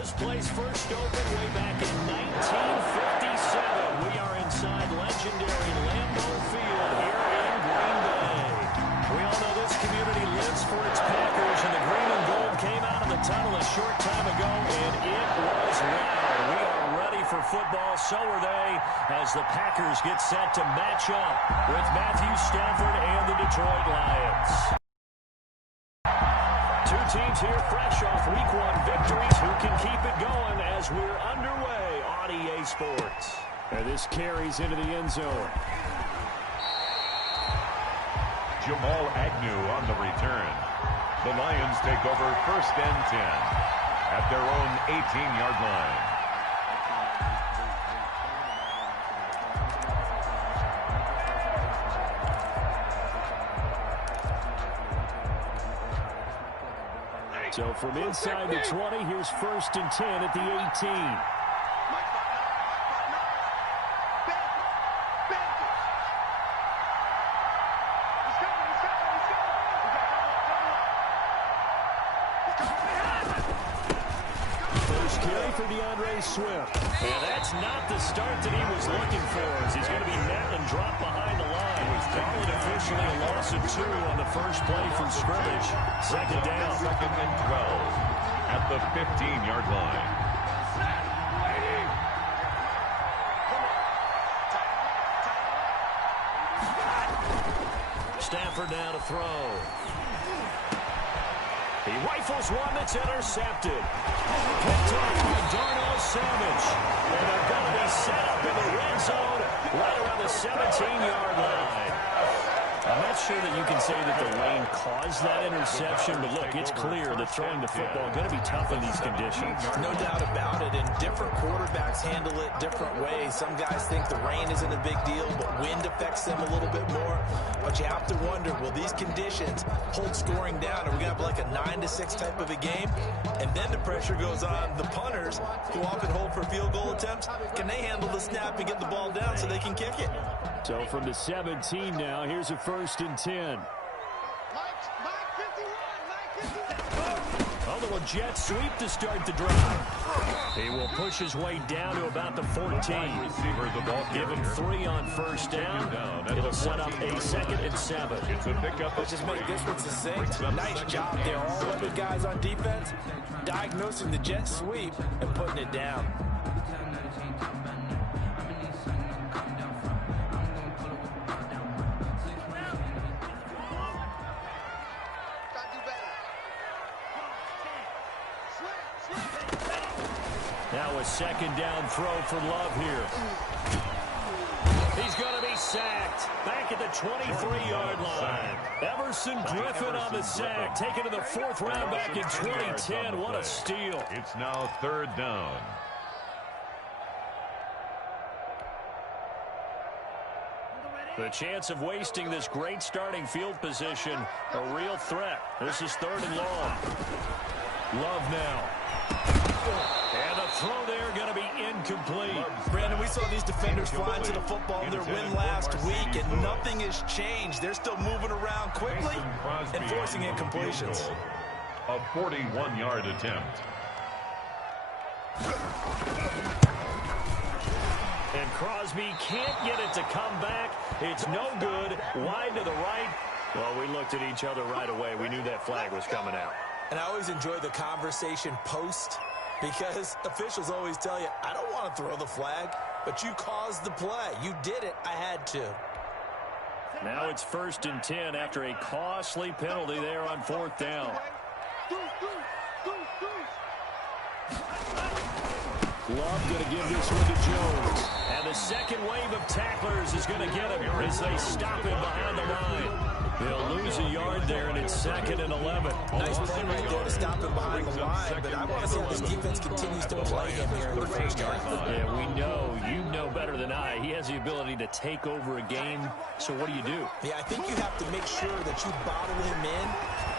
This place first opened way back in 1957. We are inside legendary Lambeau Field here in Green Bay. We all know this community lives for its Packers, and the green and gold came out of the tunnel a short time ago, and it was loud. We are ready for football, so are they, as the Packers get set to match up with Matthew Stafford and the Detroit Lions. Two teams here fresh off Week 1 victories. Who can keep it going as we're underway on EA Sports? And this carries into the end zone. Jamal Agnew on the return. The Lions take over 1st and 10 at their own 18-yard line. So from inside the 20, here's 1st and 10 at the 18. Swift. And that's not the start that he was looking for, as he's going to be met and dropped behind the line. Call it officially a loss of 2 on the first play from scrimmage. Second down. 2nd and 12 at the 15-yard line. Stafford now to throw. He rifles one that's intercepted. Picked off by Darnell Savage. And they're going to be set up in the red zone right around the 17-yard line. I'm not sure that you can say that the rain caused that interception, but look, it's clear that throwing the football is going to be tough in these conditions. No doubt about it, and different quarterbacks handle it different ways. Some guys think the rain isn't a big deal, but wind affects them a little bit more. But you have to wonder, will these conditions hold scoring down? Are we going to have like a 9-6 type of a game? And then the pressure goes on the punters, who often hold for field goal attempts. Can they handle the snap and get the ball down so they can kick it? So from the 17 now, here's a 1st and 10. A little jet sweep to start the drive. He will push his way down to about the 14. Give him 3 on 1st down. It'll set up a 2nd and 7. It's a pickup. Let's just make this one succinct. Nice job there, all weather guys on defense, diagnosing the jet sweep and putting it down. Now a 2nd down throw for Love here. He's going to be sacked. Back at the 23-yard line. Everson Griffin on the sack. Taken to the 4th round back in 2010. What a steal. It's now 3rd down. The chance of wasting this great starting field position, a real threat. This is 3rd and long. Love now. And the throw there going to be incomplete. Brandon, we saw these defenders flying to the football in their win last week, and nothing has changed. They're still moving around quickly and forcing incompletions. A 41-yard attempt. And Crosby can't get it to come back. It's no good. Wide to the right. Well, we looked at each other right away. We knew that flag was coming out. And I always enjoy the conversation post, because officials always tell you, I don't want to throw the flag, but you caused the play. You did it. I had to. Now it's 1st and 10 after a costly penalty there on 4th down. Love going to give this one to Jones. And the second wave of tacklers is going to get him as they stop him behind the line. They'll lose a yard there, and it's 2nd and 11. Nice play right there to stop him behind the line, but I want to see how this defense continues to play him here in the first half. Yeah, we know. You know better than I. He has the ability to take over a game, so what do you do? Yeah, I think you have to make sure that you bottle him in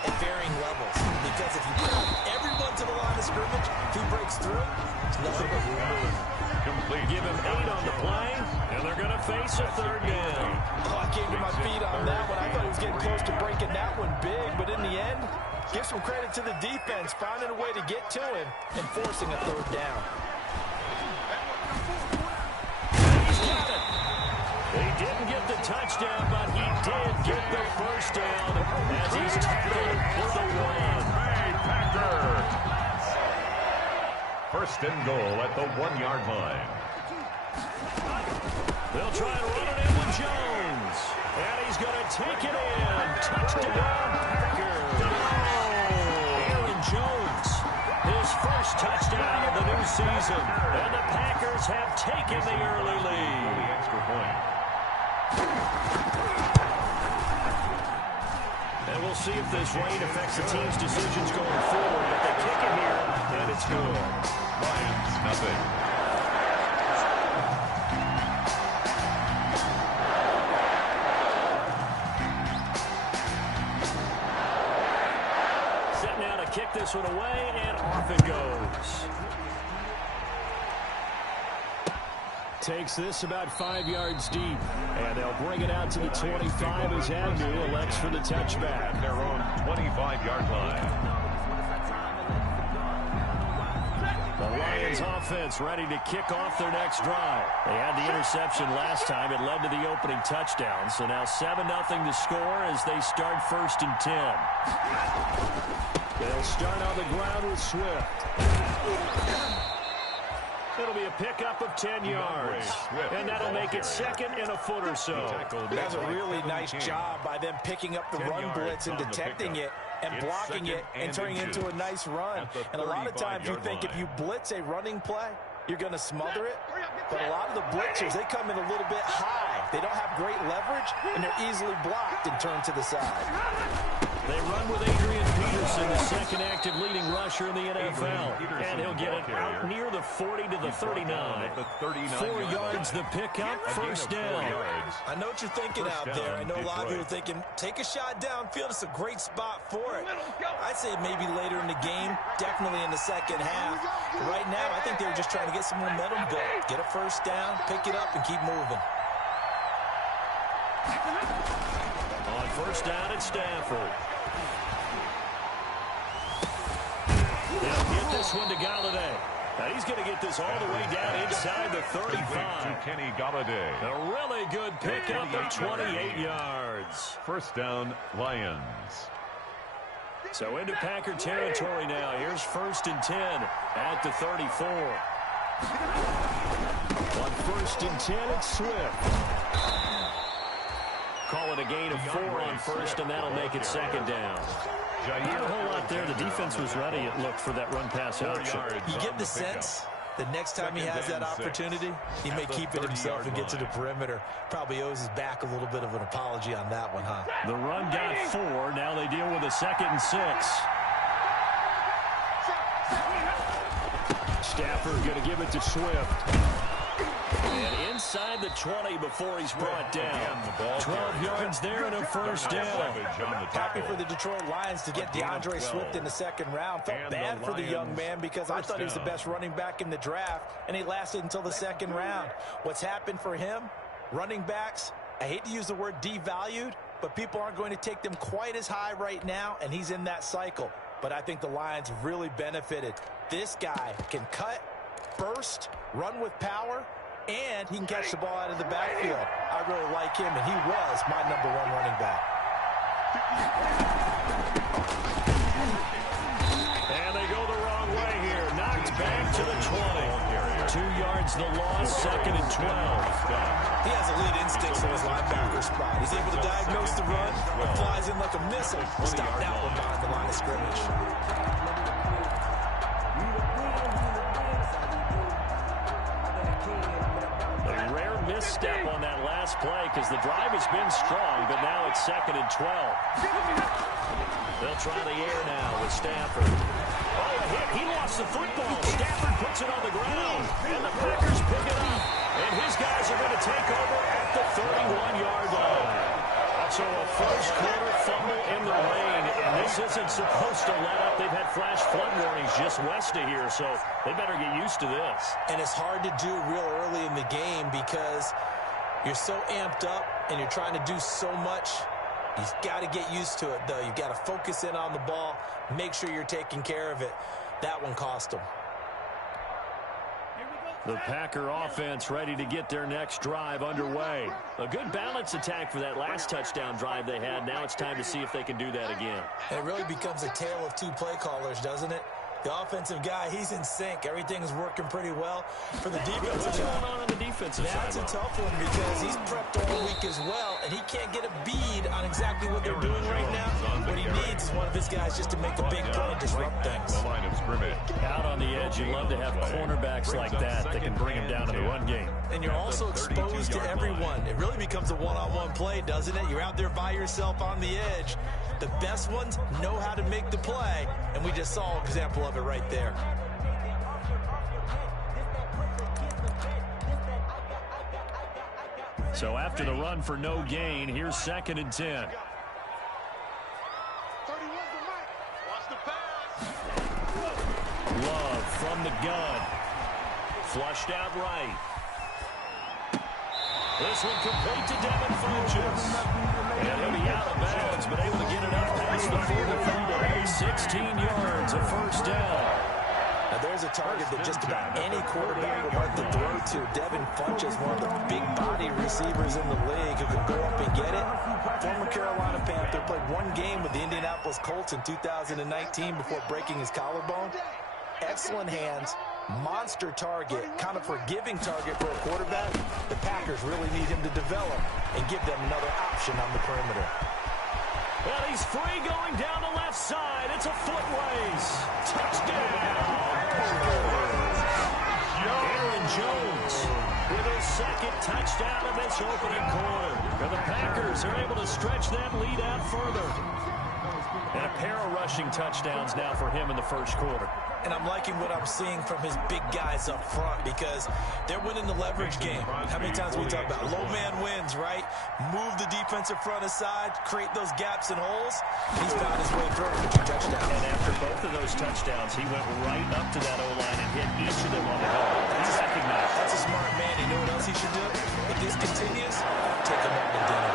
at varying levels, because if you put everyone to the line of scrimmage, if he breaks through, it's nothing but room. Complete. Give him 8 on the play, and they're going to face a 3rd down. Oh, I can't get my feet on that one. I thought he was getting close to breaking that one big, but in the end, Give some credit to the defense, finding a way to get to him and forcing a third down. He's got it. He didn't get the touchdown, but he did get the first down as he's tackled for the win. Packer. First and goal at the 1-yard line. They'll try and run it in with Jones. And he's going to take it in. Touchdown, Packers. Aaron Jones, his first touchdown of the new season. And the Packers have taken the early lead. The extra point. And we'll see if this rain affects the team's decisions going forward. But they kick it here, and it's good. Lions, nothing. Set now to kick this one away, and off it goes. Takes this about 5 yards deep, and they'll bring it out to the 25 as Agnew elects for the touchback. At their own 25-yard line. The Lions offense ready to kick off their next drive. They had the interception last time. It led to the opening touchdown. So now 7-0 to score as they start 1st and 10. They'll start on the ground with Swift. It'll be a pickup of 10 yards. And that'll make it 2nd and a foot or so. That's a really nice job by them picking up the run blitz and detecting it and blocking it and turning it into a nice run. And a lot of times you think if you blitz a running play, you're going to smother it. But a lot of the blitzers, they come in a little bit high. They don't have great leverage, and they're easily blocked and turned to the side. They run with Adrian Peterson, the second active leading rusher in the NFL. And he'll get it out near the 40 to the 39. 4 yards the pickup, first down. I know what you're thinking out there. I know a lot of you are thinking, take a shot downfield. It's a great spot for it. I'd say maybe later in the game, definitely in the second half. But right now, I think they were just trying to get some momentum built. Get a first down, pick it up, and keep moving. On first down at Stafford. They'll get this one to Galladay. Now he's going to get this all the way down inside the 35. To Kenny Galladay. A really good pickup of 28 yards. First down, Lions. So into Packer territory now. Here's 1st and 10 at the 34. On 1st and 10, it's Swift. Call it a gain of 4 on first, and that'll make it 2nd down. Not a whole lot there. The defense was ready, it looked, for that run-pass option. You get the sense the next time he has that opportunity, he may keep it himself and get to the perimeter. Probably owes his back a little bit of an apology on that one, huh? The run got 4. Now they deal with a 2nd and 6. Stafford going to give it to Swift. And inside the 20 before he's brought down. 12 yards there and a first down. Happy for the Detroit Lions to get DeAndre Swift in the 2nd round. Felt bad for the young man because I thought he was the best running back in the draft, and he lasted until the 2nd round. What's happened for him? Running backs, I hate to use the word devalued, but people aren't going to take them quite as high right now, and he's in that cycle. But I think the Lions have really benefited. This guy can cut, burst, run with power, and he can catch the ball out of the backfield. I really like him, and he was my #1 running back. And they go the wrong way here. Knocked back to the 20. 2 yards the loss, 2nd and 12. He has elite instincts in his linebacker spot. He's able to diagnose the run. It flies in like a missile. Stop that one behind the line of scrimmage. Misstep on that last play because the drive has been strong, but now it's 2nd and 12. They'll try the air now with Stafford. Oh, a hit. He lost the football. Stafford puts it on the ground, and the Packers pick it up. And his guys are going to take over at the 31-yard line. So a first quarter fumble in the rain, and this isn't supposed to let up. They've had flash flood warnings just west of here, so they better get used to this. And it's hard to do real early in the game because you're so amped up and you're trying to do so much He's got to get used to it, though. You've got to focus in on the ball, make sure you're taking care of it. That one cost him. The Packer offense ready to get their next drive underway. A good balance attack for that last touchdown drive they had. Now it's time to see if they can do that again. And it really becomes a tale of two play callers, doesn't it? The offensive guy, he's in sync. Everything's working pretty well. For the defensive What's going on the defensive side? That's a tough one because he's prepped all week as well, and he can't get a bead on exactly what they're doing right now. What he needs is one of his guys just to make a big play and disrupt things. The line of scrimmage. Out on the edge, you love to have cornerbacks like that can bring him down in the run game. And you're also exposed to everyone. It really becomes a one-on-one play, doesn't it? You're out there by yourself on the edge. The best ones know how to make the play, and we just saw an example of it right there. So after the run for no gain, here's 2nd and 10. Love from the gun. Flushed out right. This one complete to Devin Funchess. And he'll be out of bounds, but able to get it up past the 45. 16 yards, a first down. Now there's a target that just about any quarterback would like to throw to. Devin Funchess, one of the big body receivers in the league who can go up and get it. Former Carolina Panther, played one game with the Indianapolis Colts in 2019 before breaking his collarbone. Excellent hands, monster target, kind of forgiving target for a quarterback. The Packers really need him to develop and give them another option on the perimeter. Well, he's free going down the left side. It's a foot race. Touchdown. Aaron Jones with his 2nd touchdown of this opening quarter. And the Packers are able to stretch that lead out further. And a pair of rushing touchdowns now for him in the first quarter. And I'm liking what I'm seeing from his big guys up front because they're winning the leverage game. How many times we talk about low man wins, right? Move the defensive front aside, create those gaps and holes. He's found his way through for 2 touchdowns. And after both of those touchdowns, he went right up to that O-line and hit each of them on the hole. He's recognized. That's a smart man. You know what else he should do? If this continues, take him out to dinner.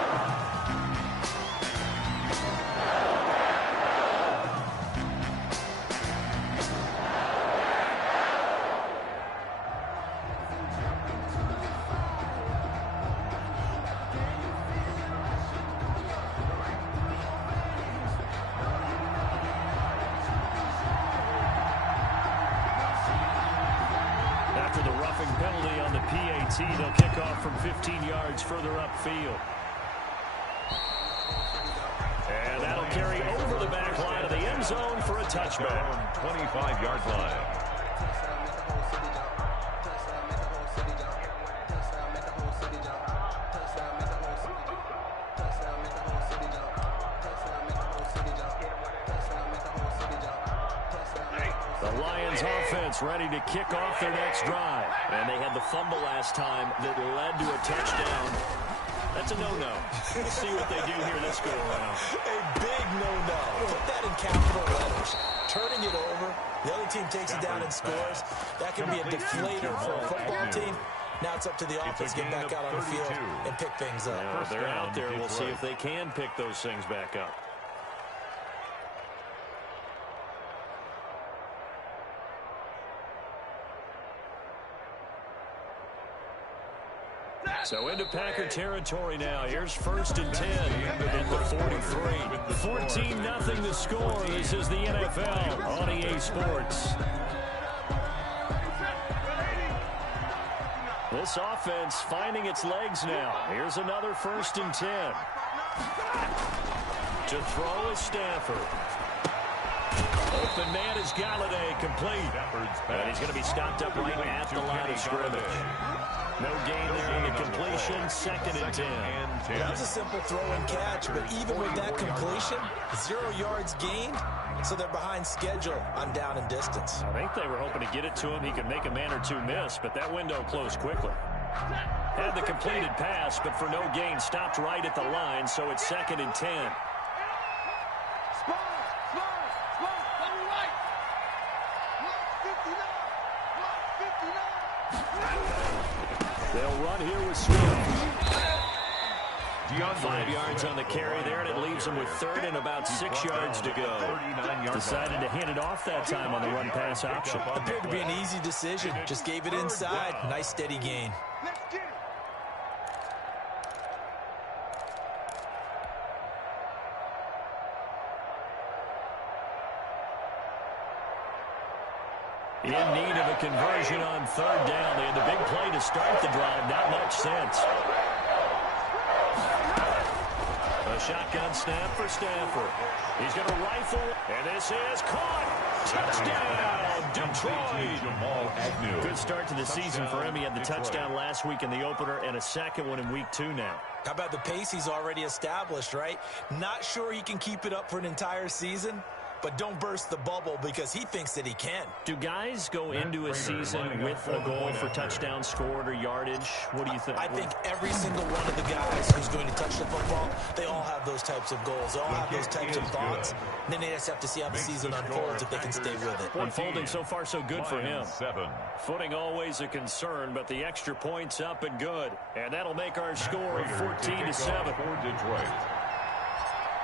Penalty on the PAT. They'll kick off from 15 yards further upfield. And that'll carry over the back line of the end zone for a touchback. 25-yard line. The Lions offense ready to kick off their next drive. And they had the fumble last time that led to a touchdown. That's a no-no. We'll see what they do here this go-around. A big no-no. Put that in capital letters. Turning it over. The other team takes it down and scores. That can be a deflator for a football team. Now it's up to the offense to get back out on the field and pick things up. Yeah, they're out there. We'll see if they can pick those things back up. So into Packer territory now. Here's 1st and 10 at the 43. 14-0 the score. This is the NFL on EA Sports. This offense finding its legs now. Here's another 1st and 10. To throw is Stafford. Open man is Galladay, complete. And he's going to be stopped up right at the line of scrimmage. No gain there on the completion, 2nd and 10. Well, that was a simple throw and catch, but even with that completion, 0 yards gained, so they're behind schedule on down and distance. I think they were hoping to get it to him. He could make a man or two miss, but that window closed quickly. Had the completed pass, but for no gain, stopped right at the line, so it's 2nd and 10. They'll run here with Swift. 5 yards on the carry there, and it leaves him with third and about 6 yards to go. Decided to hand it off that time on the run-pass option. Appeared to be an easy decision. Just gave it inside. Nice steady gain. In need of a conversion on third down. They had the big play to start the drive. Not much sense. A shotgun snap for Stafford. He's going to rifle, and this is caught. Touchdown, Detroit. Good start to the season for him. He had the touchdown last week in the opener and a second one in week 2 now. How about the pace he's already established, right? Not sure he can keep it up for an entire season, but don't burst the bubble because he thinks that he can. Do guys go into a season with a goal for touchdowns scored or yardage? What do you think? I think every single one of the guys who's going to touch the football, they all have those types of goals. They all have those types of thoughts. And then they just have to see how the season unfolds if they can stay with it. Unfolding so far so good for him. Footing always a concern, but the extra point's up and good. And that'll make our score 14-7. For Detroit.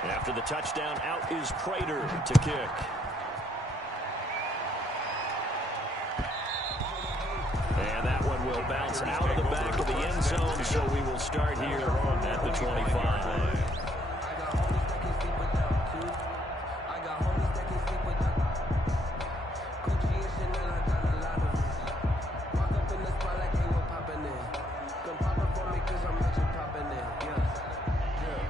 After the touchdown, out is Prater to kick. And that one will bounce out of the back of the end zone, so we will start here at the 25.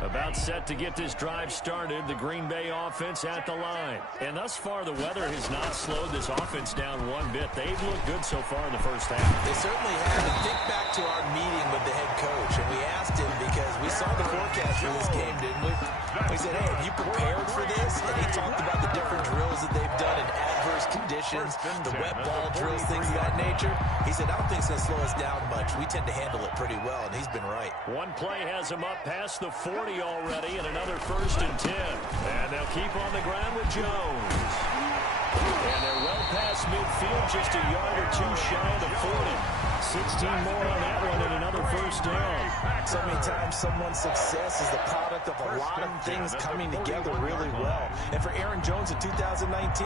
About set to get this drive started. The Green Bay offense at the line. And thus far, the weather has not slowed this offense down one bit. They've looked good so far in the first half. They certainly have. And think back to our meeting with the head coach, and we asked him because we saw the forecast for this game, didn't we? We said, hey, have you prepared for this? And he talked about the different drills that they've done in adverse conditions, the wet ball drills, things of that nature. He said, I don't think it's going to slow us down much. We tend to handle it pretty well, and he's been right. One play has him up past the 40 already, and another 1st and 10. And they'll keep on the ground with Jones. And they're well past midfield, just a yard or two shy of the 40. 16 more on that one and another 1st down. So many times someone's success is the product of a lot of things coming together really well. And for Aaron Jones in 2019,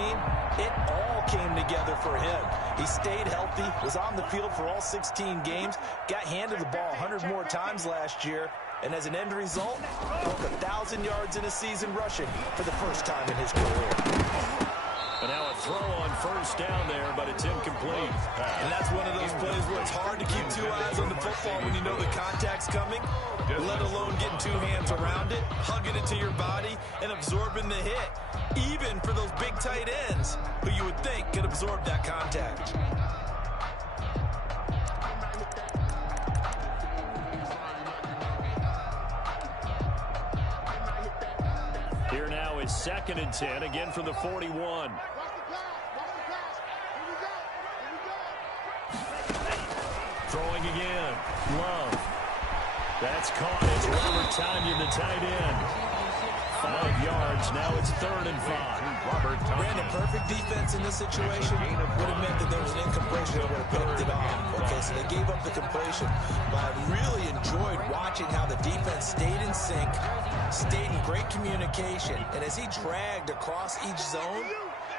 it all came together for him. He stayed healthy, was on the field for all 16 games, got handed the ball 100 more times last year, and as an end result, broke 1,000 yards in a season rushing for the first time in his career. And now a throw on 1st down there, but it's incomplete. And that's one of those plays where it's hard to keep 2 eyes on the football when you know the contact's coming, let alone getting 2 hands around it, hugging it to your body, and absorbing the hit, even for those big tight ends who you would think could absorb that contact. Here now is 2nd and 10, again from the 41. Throwing again. Love. That's caught. It's Robert Tonyan, the tight end. 5 yards. Now it's 3rd and 5. Brandon, perfect defense in this situation would have meant that there was an incompletion that would have picked it off. Okay, so they gave up the completion. But I really enjoyed watching how the defense stayed in sync, stayed in great communication. And as he dragged across each zone,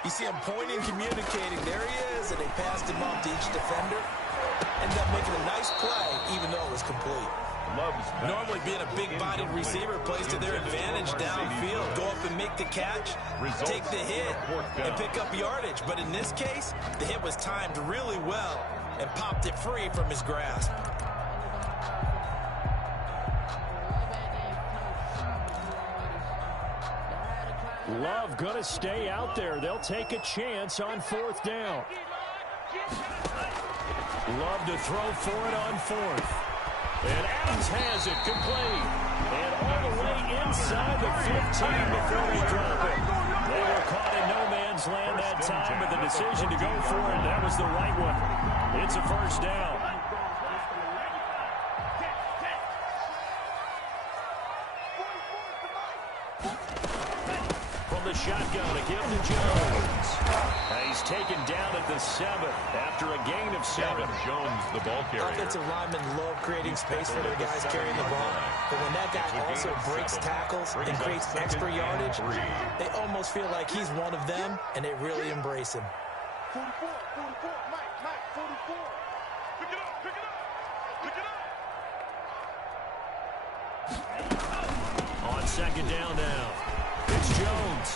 you see him pointing, communicating. There he is, and they passed him off to each defender. Ended up making a nice play, even though it was complete. Normally being a big-bodied receiver plays to their advantage downfield. Go up and make the catch, take the hit, and pick up yardage. But in this case, the hit was timed really well and popped it free from his grasp. Love going to stay out there. They'll take a chance on 4th down. Love to throw for it on 4th. And Adams has it complete. And all the way inside the 15 before they drop it. They were caught in no man's land that time, but the decision to go for it, that was the right one. It's a 1st down. From the shotgun, a give to Jones. He's taken down at the 7 after a gain of 7. Jones, the ball carrier. Offensive linemen love creating space for their guys carrying the ball. But when that guy also breaks tackles and creates extra yardage, they almost feel like he's one of them, and they really embrace him. 44, Mike, 44. Pick it up. On second down now, it's Jones,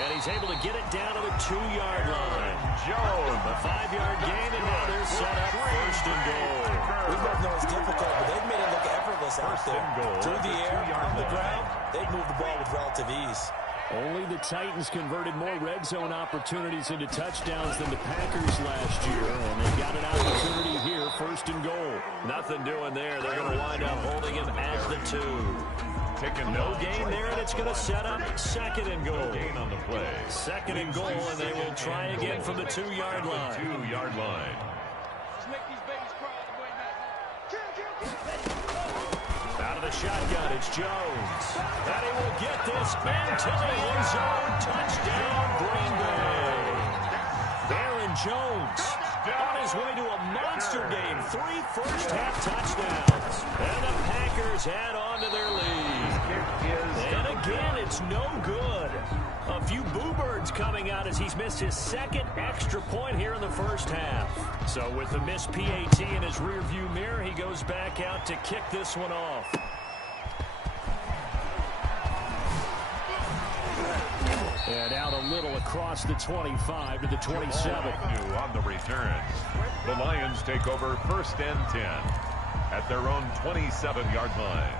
and he's able to get it down to the 2-yard line. Jones, A 5-yard gain, and now they're set up first and goal. We both know it's difficult, but they've made it look effortless out there. Through the air, on the ground, they've moved the ball with relative ease. Only the Titans converted more red zone opportunities into touchdowns than the Packers last year, and they got an opportunity here, first and goal. Nothing doing there. They're going to wind up holding him at the 2. No gain there, and it's going to set up second and goal. no gain on the play. Second and goal, and they will try again from the 2-yard line. 2-yard line. Let's make these babies cry all the way back. Out of the shotgun, it's Jones. And he will get this into the end zone. Touchdown, Green Bay. Aaron Jones on his way to a monster game. 3 first-half touchdowns. And the Packers add on to their lead. And again, it's no good. A few boo birds coming out as he's missed his second extra point here in the first half. So with the missed PAT in his rearview mirror, he goes back out to kick this one off. And out a little across the 25 to the 27. On the return. The Lions take over first and 10 at their own 27-yard line.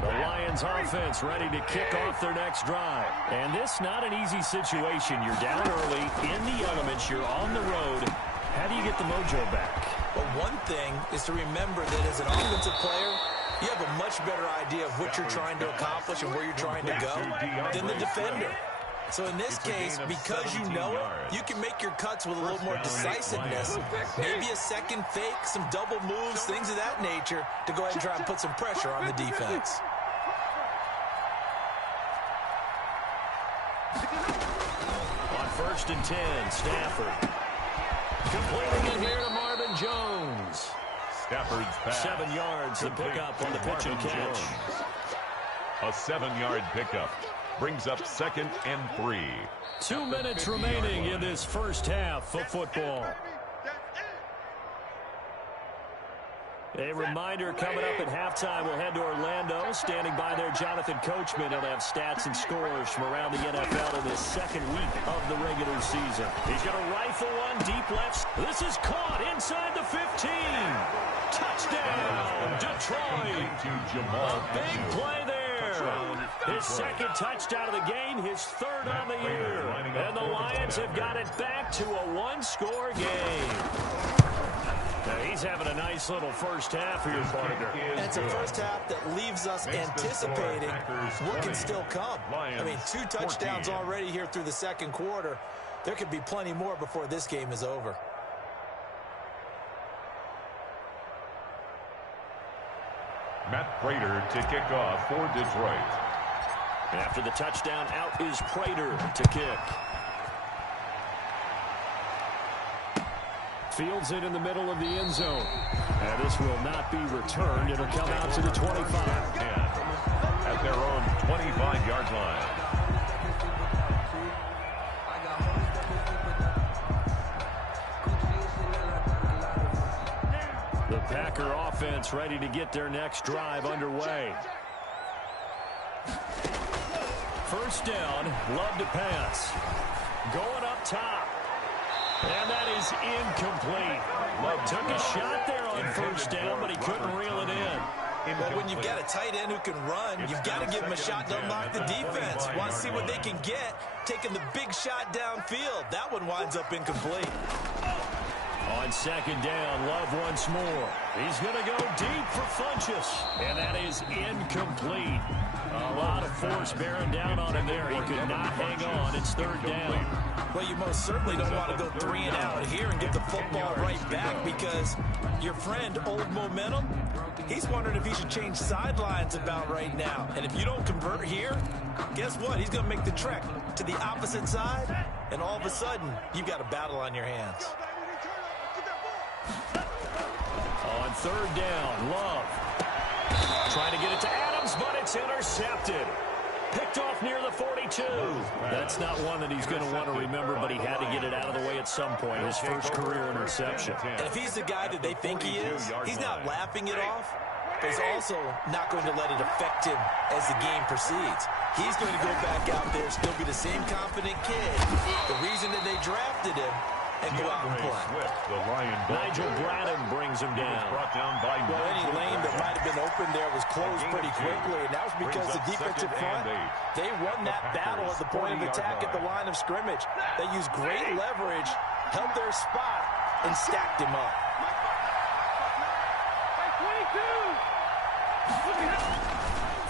The Lions offense ready to kick off their next drive. And this not an easy situation. You're down early, in the elements, you're on the road. How do you get the mojo back? Well, one thing is to remember that as an offensive player, you have a much better idea of what you're trying to accomplish and where you're trying to go than the defender. So in this case, because you know it, you can make your cuts with a little more decisiveness. Maybe a second fake, some double moves, things of that nature to go ahead and try and put some pressure on the defense. On first and 10, Stafford. Completing it here to Marvin Jones. Stafford's pass. 7 yards, the pickup on the pitch and catch. A 7-yard pickup brings up second and 3. 2 minutes remaining in this first half of football. A reminder coming up at halftime, we'll head to Orlando. Standing by there, Jonathan Coachman. He'll have stats and scores from around the NFL in this second week of the regular season. He's going to rifle one deep left. This is caught inside the 15. Touchdown, Detroit. A big play there. His second touchdown of the game, his third on the year. And the Lions have got it back to a 1-score game. Now he's having a nice little first half here, partner. It's a first half that leaves us anticipating what can still come. I mean, 2 touchdowns already here through the second quarter. There could be plenty more before this game is over. Matt Prater to kick off for Detroit. After the touchdown, out is Prater to kick. Fields it in the middle of the end zone. And this will not be returned. It'll come out to the 25. At their own 25-yard line. The Packer offense ready to get their next drive underway. First down, Love to pass. Going up top. And that is incomplete. Love took a shot there on first down, but he couldn't reel it in. But when you've got a tight end who can run, you've got to give him a shot to unlock the defense. Want to see what they can get, taking the big shot downfield. That one winds up incomplete. On second down, Love once more. He's going to go deep for Funchess. And that is incomplete. A lot of force bearing down on him there. He could not hang on. It's third down. Well, you most certainly don't want to go 3 and out here and get the football right back because your friend, Old Momentum, he's wondering if he should change sidelines about right now. And if you don't convert here, guess what? He's going to make the trek to the opposite side, and all of a sudden, you've got a battle on your hands. On third down, Love. Trying to get it to Adams, but it's intercepted. Picked off near the 42. That's not one that he's going to want to remember, but he had to get it out of the way at some point. His first career interception. And if he's the guy that they think he is, he's not laughing it off, but he's also not going to let it affect him as the game proceeds. He's going to go back out there, still be the same confident kid, the reason that they drafted him, and go out and play. Nigel Bradham brings him down. Well, any lane that might have been open there was closed pretty quickly, and that was because the defensive front, they won that battle at the point of attack at the line of scrimmage. They used great leverage, held their spot, and stacked him up.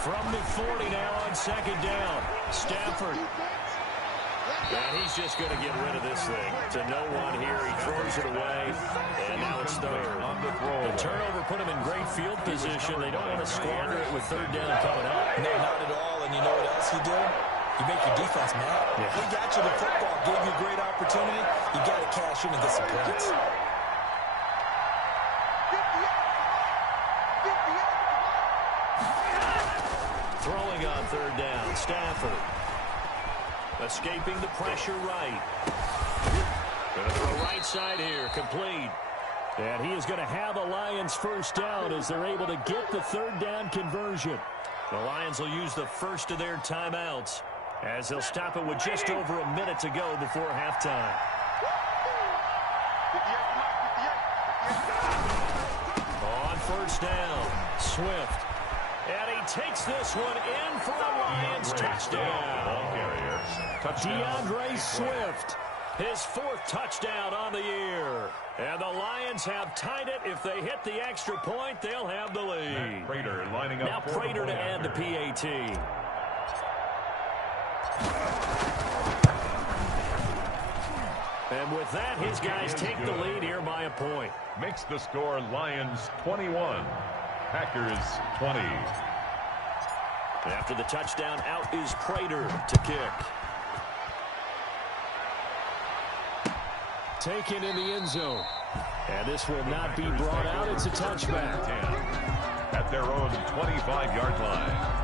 From the 40 now on second down. Stafford. And he's just going to get rid of this thing. To no one here. He throws it away. And now it's third. The turnover put him in great field position. They don't want to squander it with third down coming up. No, not at all. And you know what else you do? You make your defense mad. Yeah. He got you the football, gave you a great opportunity. You got to cash in and get some points. Throwing on third down. Stafford. Escaping the pressure right. Going to throw right side here. Complete. And he is going to have a Lions first down as they're able to get the third down conversion. The Lions will use the first of their timeouts as they'll stop it with just over a minute to go before halftime. On first down, Swift. And he takes this one in for a Lions touchdown. DeAndre Swift, his fourth touchdown on the year. And the Lions have tied it. If they hit the extra point, they'll have the lead. Prater lining up. Now Prater to add the PAT. And with that, his guys take the lead here by a point. Makes the score Lions 21, Packers 20. After the touchdown, out is Prater to kick. Taken in the end zone. And this will not be brought out. It's a touchback. At their own 25-yard line.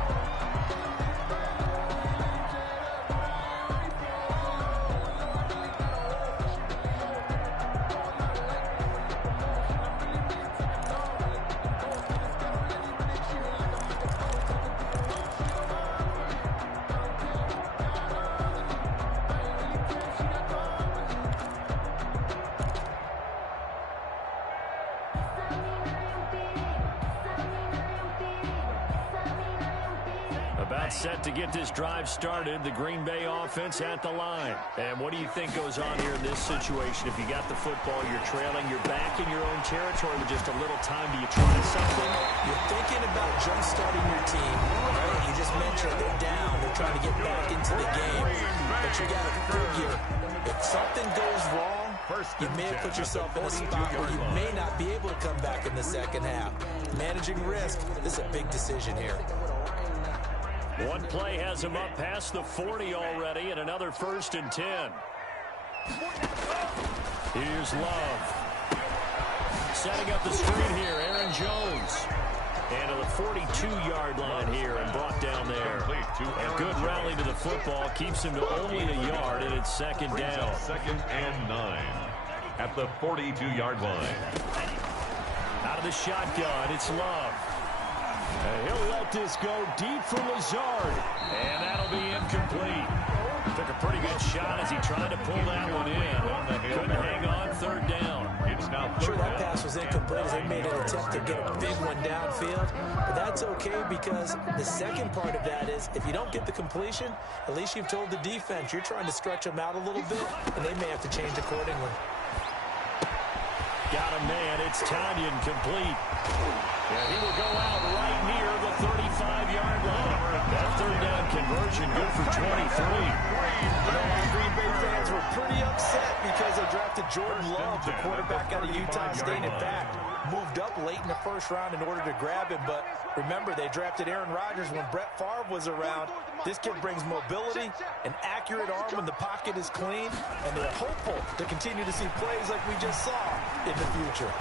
Set to get this drive started. The Green Bay offense at the line. And what do you think goes on here in this situation? If you got the football, you're trailing, you're back in your own territory with just a little time. Do you try something? You're thinking about jump-starting your team. Right? You just mentioned they're down. They're trying to get back into the game. But you got to figure, if something goes wrong, you may have put yourself in a spot where you may not be able to come back in the second half. Managing risk, this is a big decision here. One play has him up past the 40 already, and another 1st and 10. Here's Love. Setting up the screen here, Aaron Jones. And to the 42-yard line here and brought down there. A good rally to the football, keeps him to only a yard, and it's second down. 2nd and 9 at the 42-yard line. Out of the shotgun, it's Love. And he'll let this go deep for Lazard. And that'll be incomplete. Took a pretty good shot as he tried to pull that one in. Couldn't hang on third down. It's now sure that pass was incomplete as they made an attempt to get a big one downfield. But that's okay because the second part of that is if you don't get the completion, at least you've told the defense you're trying to stretch them out a little bit, and they may have to change accordingly. Got a man. It's Tanyan complete. And he will go out right near the 35-yard line. That third down conversion good for 23. You know, Green Bay fans were pretty upset because they drafted Jordan Love, the quarterback out of Utah State. In fact, moved up late in the first round in order to grab him. But remember, they drafted Aaron Rodgers when Brett Favre was around. This kid brings mobility, an accurate arm when the pocket is clean, and they're hopeful to continue to see plays like we just saw in the future.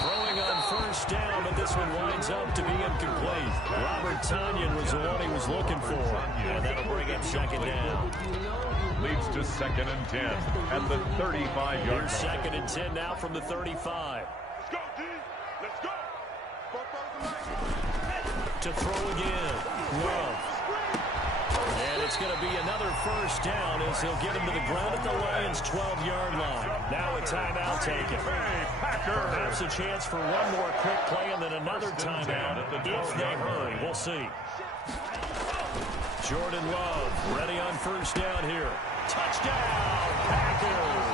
Throwing on first down, but this one winds up to be incomplete. Robert Tonyan was the one he was looking for, and that'll bring him second down. Leads to 2nd and 10 at the 35-yard line. Here's 2nd and 10 now from the 35. Let's go, D. Let's go. To throw again. Love. And it's going to be another first down as he'll get him to the ground at the Lions' 12-yard line. Now a timeout taken. Perhaps a chance for one more quick play and then another timeout if they hurry. We'll see. Jordan Love ready on first down here. Touchdown, Packers.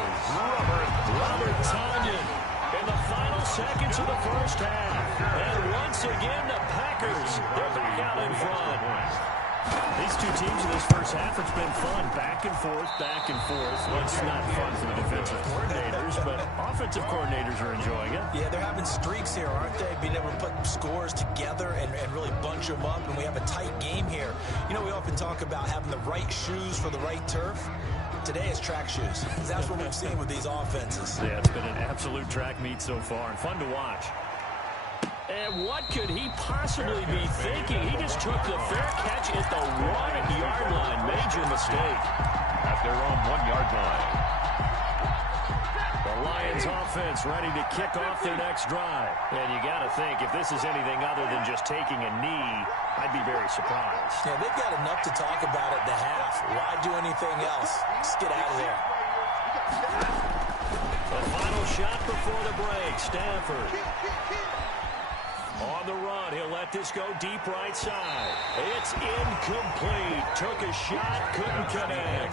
Robert Tonyan in the final seconds of the first half. And once again, the Packers, they're back out in front. These two teams in this first half, it's been fun. Back and forth, back and forth. Well, it's not fun for the defensive coordinators, but offensive coordinators are enjoying it. Yeah, they're having streaks here, aren't they? Being able to put scores together and really bunch them up, and we have a tight game here. You know, we often talk about having the right shoes for the right turf. Today it's track shoes. That's what we've seen with these offenses. Yeah, it's been an absolute track meet so far, and fun to watch. And what could he possibly be thinking? He just took the fair catch at the 1-yard line. Major mistake. At their own 1-yard line. The Lions offense ready to kick off their next drive. And you got to think, if this is anything other than just taking a knee, I'd be very surprised. Yeah, they've got enough to talk about at the half. Why do anything else? Just get out of there. The final shot before the break. Stafford. On the run, he'll let this go deep right side. It's incomplete. Took a shot, couldn't connect.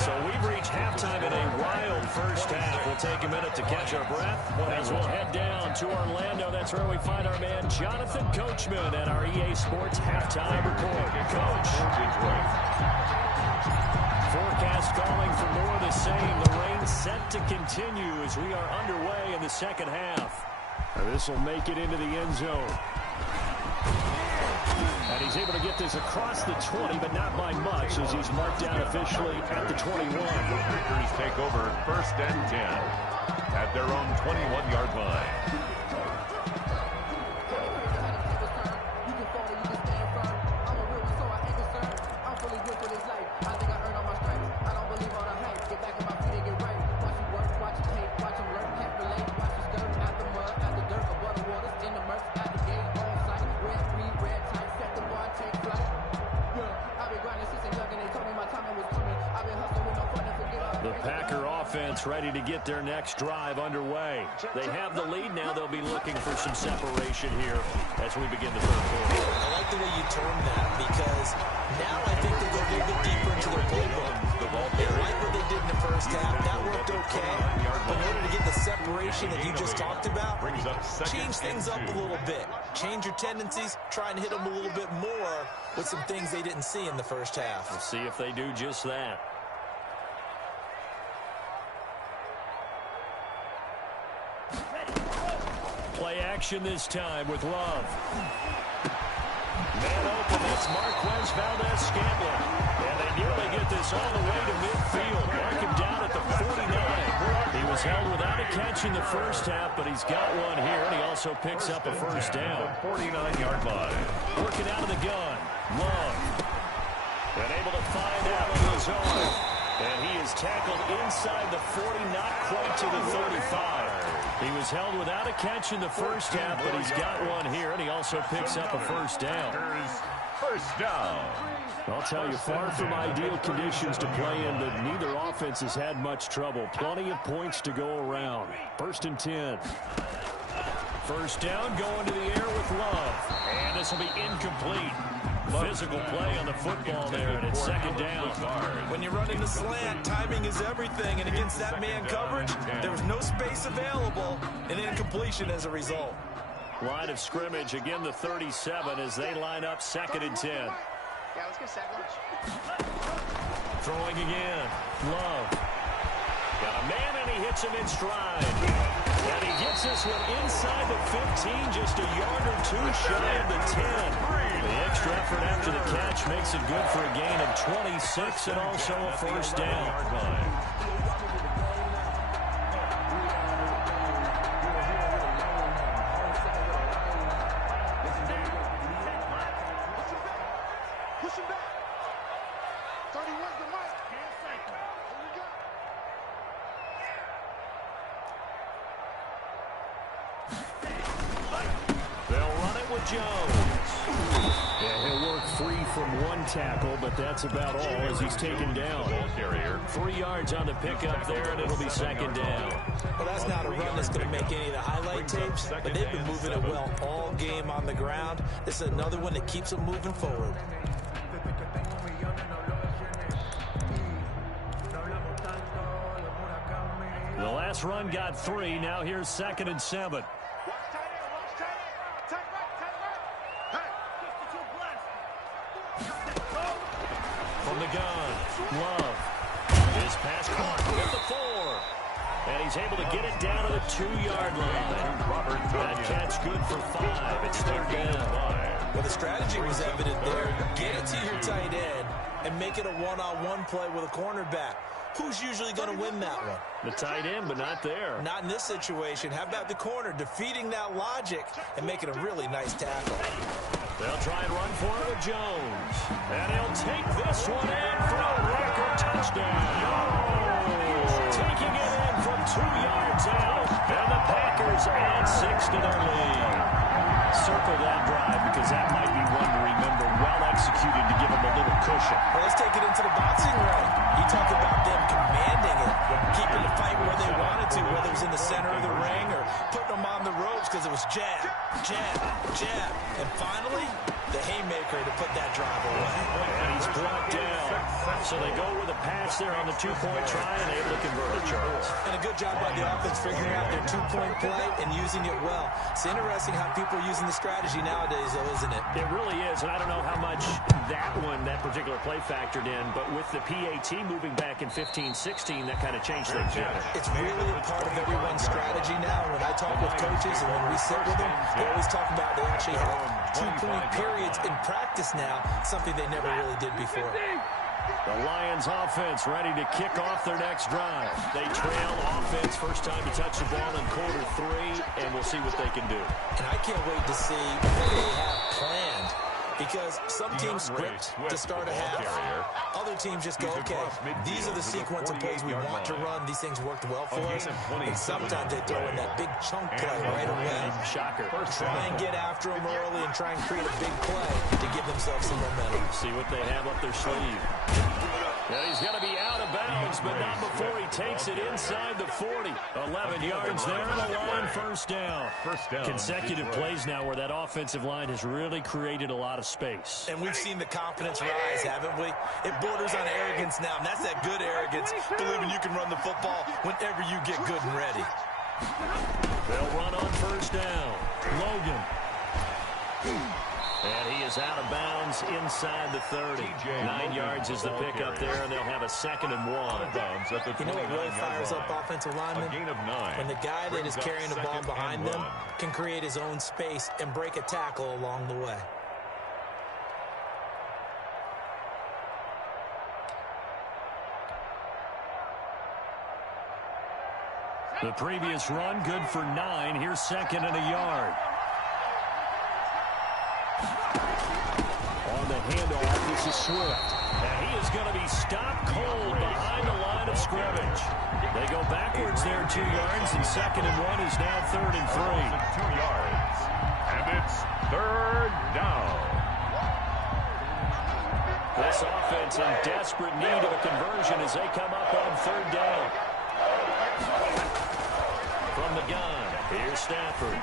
So we've reached halftime in a wild first half. We'll take a minute to catch our breath as we'll head down to Orlando. That's where we find our man Jonathan Coachman at our EA Sports Halftime Report. Coach. Forecast calling for more of the same. The rain set to continue as we are underway in the second half. This will make it into the end zone. And he's able to get this across the 20, but not by much as he's marked down officially at the 21. The Packers take over 1st and 10 at their own 21-yard line. Ready to get their next drive underway. They have the lead now. They'll be looking for some separation here as we begin the third quarter. I like the way you term that because now I think they go a little bit deeper into their playbook. They like what they did in the first half. That worked okay. But in order to get the separation that you just talked about, change things up a little bit. Change your tendencies. Try and hit them a little bit more with some things they didn't see in the first half. We'll see if they do just that. Play action this time with Love. Man open, it's Marquez Valdez-Scantling. And they nearly get this all the way to midfield. Mark him down at the 49. He was held without a catch in the first half, but he's got one here, and he also picks up a first down. 49-yard line. Working out of the gun. Love. And able to find out on his own. And he is tackled inside the 40, not quite to the 35. He was held without a catch in the first half, but he's got one here, and he also picks up a first down. First down. I'll tell you, far from ideal conditions to play in, but neither offense has had much trouble. Plenty of points to go around. 1st and 10. First down, going to the air with Love. And this will be incomplete. Physical play on the football there, and it's 2nd down. When you're running the slant, timing is everything, and against that man coverage, there was no space available, and incompletion as a result. Line of scrimmage, again the 37 as they line up 2nd and 10. Yeah, let's get sack lunch. Throwing again. Love. Got a Man, and he hits him in stride. And he gets this one inside the 15, just a yard or two shy of the 10. The extra effort after the catch makes it good for a gain of 26 and also a first down. Push him back. 31's the mic. Here we go. They'll run it with Jones. Yeah, he'll work free from one tackle, but that's about all as he's taken down. 3 yards on the pickup there, and it'll be second down. Well, that's not a run that's going to make any of the highlight tapes, but they've been moving it well all game on the ground. This is another one that keeps them moving forward. The last run got 3. Now here's 2nd and 7. From the gun, Love. His pass caught at the 4. And he's able to get it down to the 2-yard line. That catch good for 5. It's 3rd down. Well, the strategy was evident there. Get it to your tight end and make it a one-on-one play with a cornerback. Who's usually going to win that one? The tight end, but not there. Not in this situation. How about the corner defeating that logic and making a really nice tackle? They'll try and run for it with Jones. And he'll take this one in for a record touchdown. Taking it in from 2 yards out. And the Packers add 6 to their lead. Circle that drive because that might be one to remember. Well executed to give them a little cushion. Well, let's take it into the boxing ring. You talk about them commanding it, keeping the fight where they wanted to, whether it was in the center of the ring or putting them on the ropes because it was jab, jab, jab. And finally, the haymaker to put that drive away. And he's brought down. So they go with a pass there on the 2-point try and able to convert it, Charles. And a good job by the offense figuring out their 2-point play and using it well. It's interesting how people are using the strategy nowadays, though, isn't it? It really is, and I don't know how much that particular play factored in, but with the PAT moving back in 15-16, that kind of changed things. It's really a part of everyone's strategy now. When I talk with coaches and when we sit with them, they always talk about they actually have 2-point periods in practice now, something they never really did before. The Lions offense ready to kick off their next drive. They trail offense, first time to touch the ball in quarter 3, and we'll see what they can do. And I can't wait to see what they have planned. Because some teams script to start a half. Other teams just go, okay, these are the sequence of plays we want to run. These things worked well for us. And sometimes they throw in that big chunk play right away. Shocker. Try and get after them early and try and create a big play to give themselves some momentum. See what they have up their sleeve. And he's going to be out of bounds, but not before he takes it inside the 40. 11 yards there on the line, first down. Consecutive plays now where that offensive line has really created a lot of space. And we've seen the confidence rise, haven't we? It borders on arrogance now, and that's that good arrogance, believing you can run the football whenever you get good and ready. They'll run on first down. Logan. And he is out of bounds inside the 30. 9 yards is the pickup there, and they'll have a 2nd and 1. You know what really fires up offensive linemen? When the guy that is carrying the ball behind them can create his own space and break a tackle along the way. The previous run, good for 9. Here's 2nd and a yard. On the handoff, this is Swift. And he is going to be stopped cold behind the line of scrimmage. They go backwards there 2 yards, and 2nd and 1 is now 3rd and 3. 2 yards. And it's 3rd down. This offense in desperate need of a conversion as they come up on 3rd down. From the gun, here's Stafford.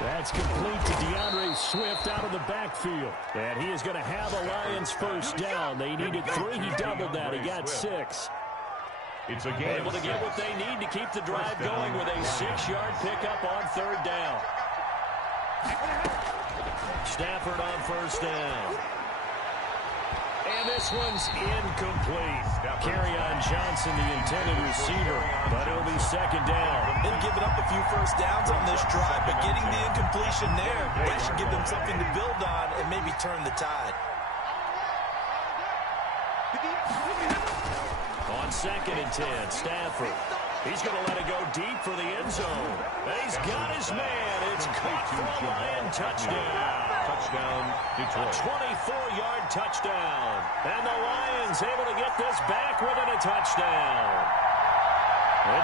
That's complete to DeAndre Swift out of the backfield. And he is going to have a Lions first down. They needed 3. He doubled that. He got 6. It's a game. Able to get what they need to keep the drive going with a 6-yard pickup on 3rd down. Stafford on first down. And this one's incomplete. Carry on Johnson, the intended receiver, but it'll be second down. They've given up a few first downs on this drive, but getting the incompletion there, that should give them something to build on and maybe turn the tide. On 2nd and 10, Stafford. He's going to let it go deep for the end zone. He's got his man. It's caught for a Lion touchdown. Touchdown, Detroit. A 24-yard touchdown. And the Lions able to get this back within a touchdown.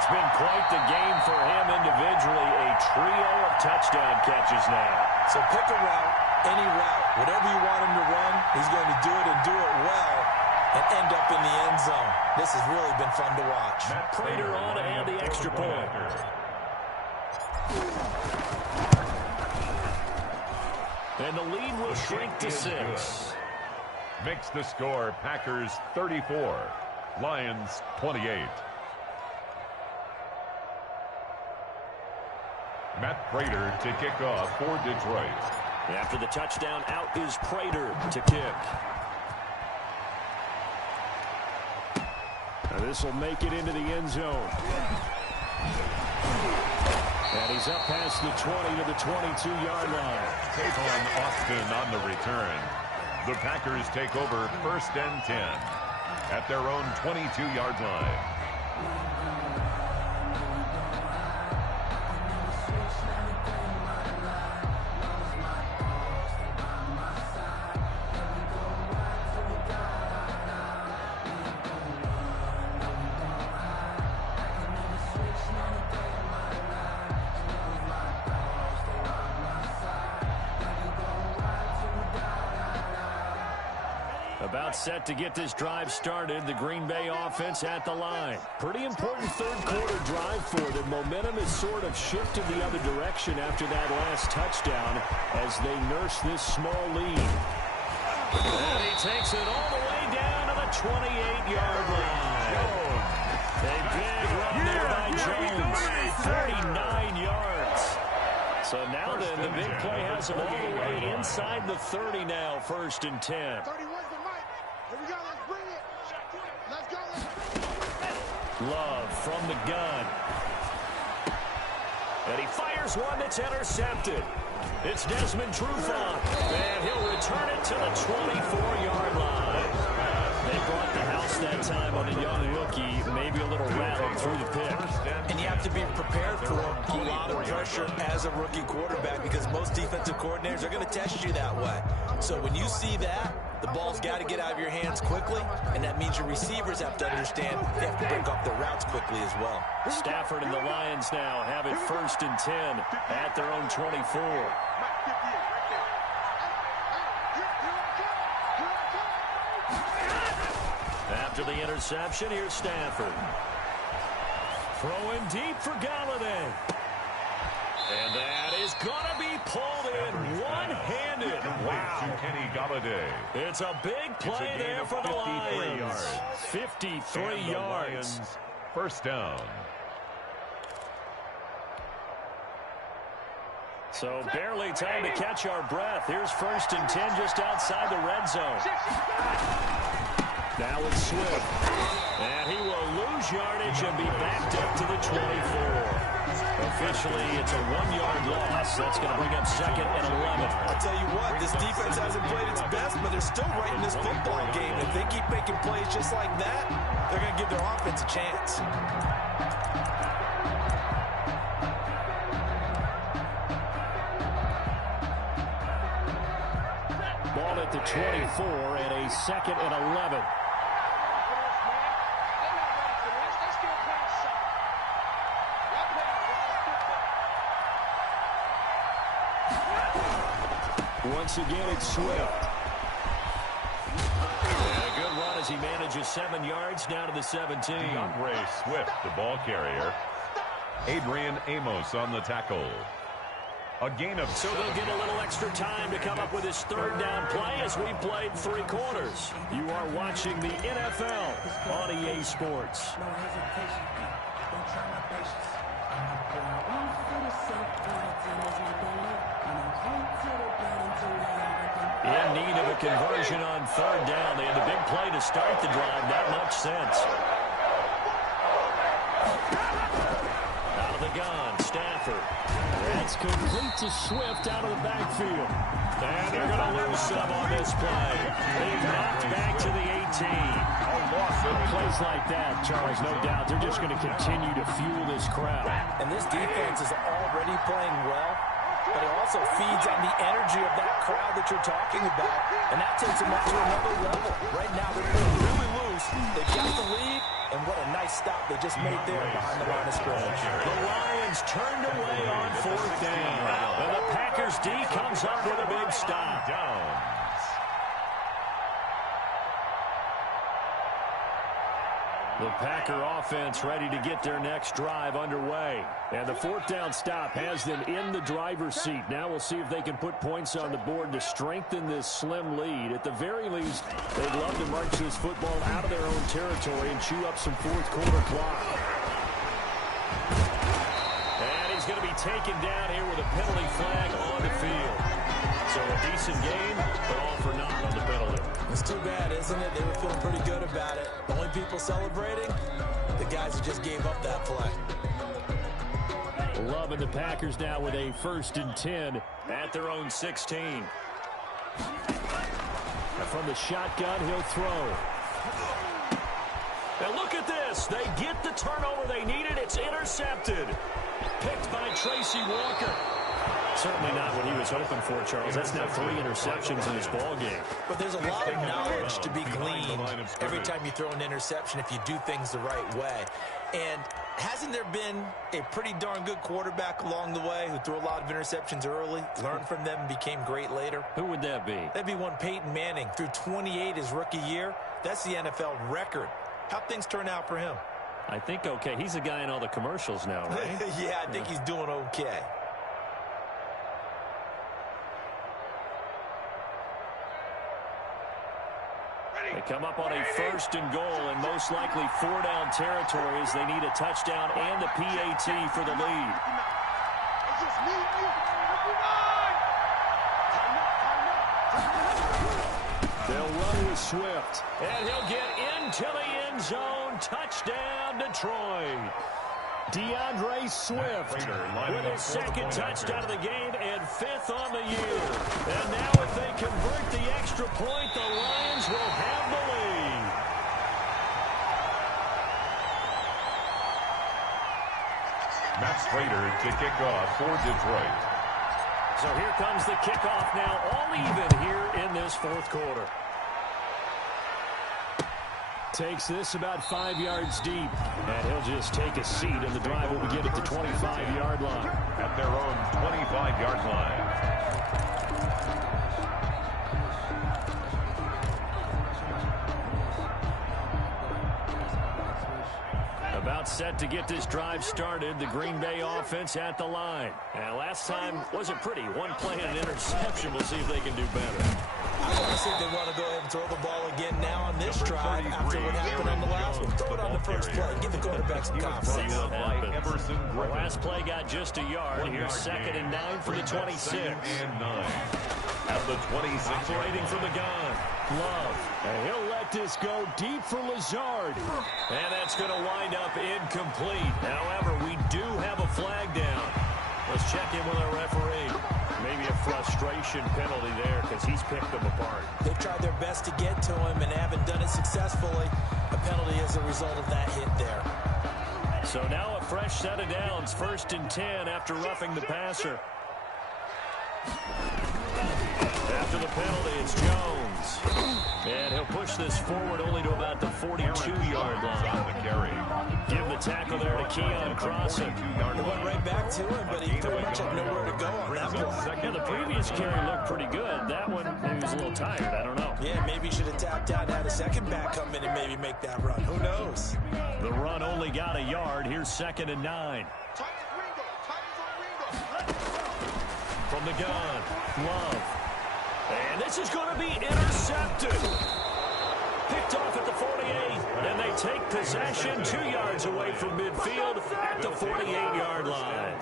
It's been quite the game for him individually. A trio of touchdown catches now. So pick a route, any route. Whatever you want him to run, he's going to do it and do it well and end up in the end zone. This has really been fun to watch. Matt Prater on to add the extra point. And the lead will shrink to 6. Makes the score Packers 34, Lions 28. Matt Prater to kick off for Detroit. After the touchdown, out is Prater to kick. This will make it into the end zone. And he's up past the 20 to the 22-yard line. Tavon Austin on the return. The Packers take over 1st and 10 at their own 22-yard line. About set to get this drive started. The Green Bay offense at the line. Pretty important third quarter drive for them. Momentum has sort of shifted the other direction after that last touchdown as they nurse this small lead. And he takes it all the way down to the 28-yard line. A big run there by Jones. 49 yards. So now then, the big play has him all the way inside the 30 now, 1st and 10. 31's the mic. Here we go. Let's bring it. Let's go. Love from the gun. And he fires one that's intercepted. It's Desmond Trufant. And he'll return it to the 24-yard line. They brought the house that time on a young rookie. Maybe a little rattled through the pick. And you have to be prepared for a lot of pressure as a rookie quarterback because most defensive coordinators are going to test you that way. So when you see that, the ball's got to get out of your hands quickly, and that means your receivers have to understand they have to break off their routes quickly as well. Stafford and the Lions now have it 1st and 10 at their own 24. After the interception, here's Stafford. Throwing deep for Galladay. And that is going to be pulled in one-handed. Wow. To Kenny Galladay. It's a big play there for the Lions. 53 yards. 1st down. So barely time to catch our breath. Here's 1st and 10 just outside the red zone. Now it's Swift. And he will lose yardage and be backed up to the 24. Officially, it's a 1-yard loss. That's going to bring up 2nd and 11. I'll tell you what, this defense hasn't played its best, but they're still right in this football game. If they keep making plays just like that, they're going to give their offense a chance. Ball at the 24 and a 2nd and 11. Once again, it's Swift. And a good run as he manages 7 yards down to the 17. DeAndre Swift, the ball carrier. Adrian Amos on the tackle. A gain of So they'll get a little extra time to come up with his 3rd down play as we played 3 quarters. You are watching the NFL on EA Sports. No hesitation. Don't try my patience. In need of a conversion on 3rd down. They had the big play to start the drive. Not much sense. It's complete to Swift out of the backfield. And they're going to lose some on this play. They've knocked back to the 18. Plays like that, Charles, no doubt, they're just going to continue to fuel this crowd. And this defense is already playing well, but it also feeds on the energy of that crowd that you're talking about, and that takes them up to another level. Right now, they're playing really loose. They've got the lead, and what a nice stop they just made there behind the line of scrimmage. The Lions turned away on 4th down, and the Packers D comes up with a big stop. The Packer offense ready to get their next drive underway. And the 4th down stop has them in the driver's seat. Now we'll see if they can put points on the board to strengthen this slim lead. At the very least, they'd love to march this football out of their own territory and chew up some 4th quarter clock. And he's going to be taken down here with a penalty flag on the field. So a decent game, but all for naught on the penalty. It's too bad, isn't it? They were feeling pretty good about it. The only people celebrating, the guys who just gave up that play. Loving the Packers now with a 1st and 10 at their own 16. And from the shotgun, he'll throw. Now look at this. They get the turnover they needed. It's intercepted. Picked by Tracy Walker. Certainly not what he was hoping for, Charles. That's now 3 interceptions in his ball game. But there's a lot of knowledge to be gleaned every time you throw an interception if you do things the right way. And hasn't there been a pretty darn good quarterback along the way who threw a lot of interceptions early, learned from them, and became great later? Who would that be? That'd be one Peyton Manning. Threw 28 his rookie year. That's the NFL record. How'd things turn out for him? I think okay. He's a guy in all the commercials now, right? Yeah, I think he's doing okay. They come up on a 1st and goal and most likely 4-down territory as they need a touchdown and the PAT for the lead. It's just me and you. They'll run with Swift, and he'll get into the end zone. Touchdown, Detroit. DeAndre Swift with his 2nd touchdown of the game and 5th on the year. And now if they convert the extra point, the Lions will have the lead. Matt Slater to kick off for Detroit. So here comes the kickoff now, all even here in this 4th quarter. Takes this about 5 yards deep, and he'll just take a seat, and the drive will begin at the 25-yard line. At their own 25-yard line. About set to get this drive started, the Green Bay offense at the line. And last time wasn't pretty. One play and an interception. We'll see if they can do better. I want to see if they want to go ahead and throw the ball again now on this drive after what happened on the last one. Throw it on the first play. Give the quarterback some confidence. See what happens. The last play got just a yard. Here's 2nd and 9 for the 26. 2nd and 9. At the 26. Operating from the gun. Love. And he'll let this go deep for Lazard. And that's going to wind up incomplete. However, we do have a flag down. Let's check in with our referee. Maybe a frustration penalty there because he's picked them apart. They've tried their best to get to him and haven't done it successfully. A penalty as a result of that hit there. So now a fresh set of downs. 1st and 10 after roughing the passer. After the penalty, it's Jones. And he'll push this forward only to about the 42-yard line. Give the tackle there to Keon Crossan. He went right back to him, but he pretty much had nowhere to go on that play. Yeah, the previous carry looked pretty good. That one, maybe he was a little tired. I don't know. Yeah, maybe he should have tapped out and had a second back come in and maybe make that run. Who knows? The run only got a yard. Here's 2nd and 9. From the gun, Love. And this is going to be intercepted. Picked off at the 48, and they take possession 2 yards away from midfield at the 48-yard line.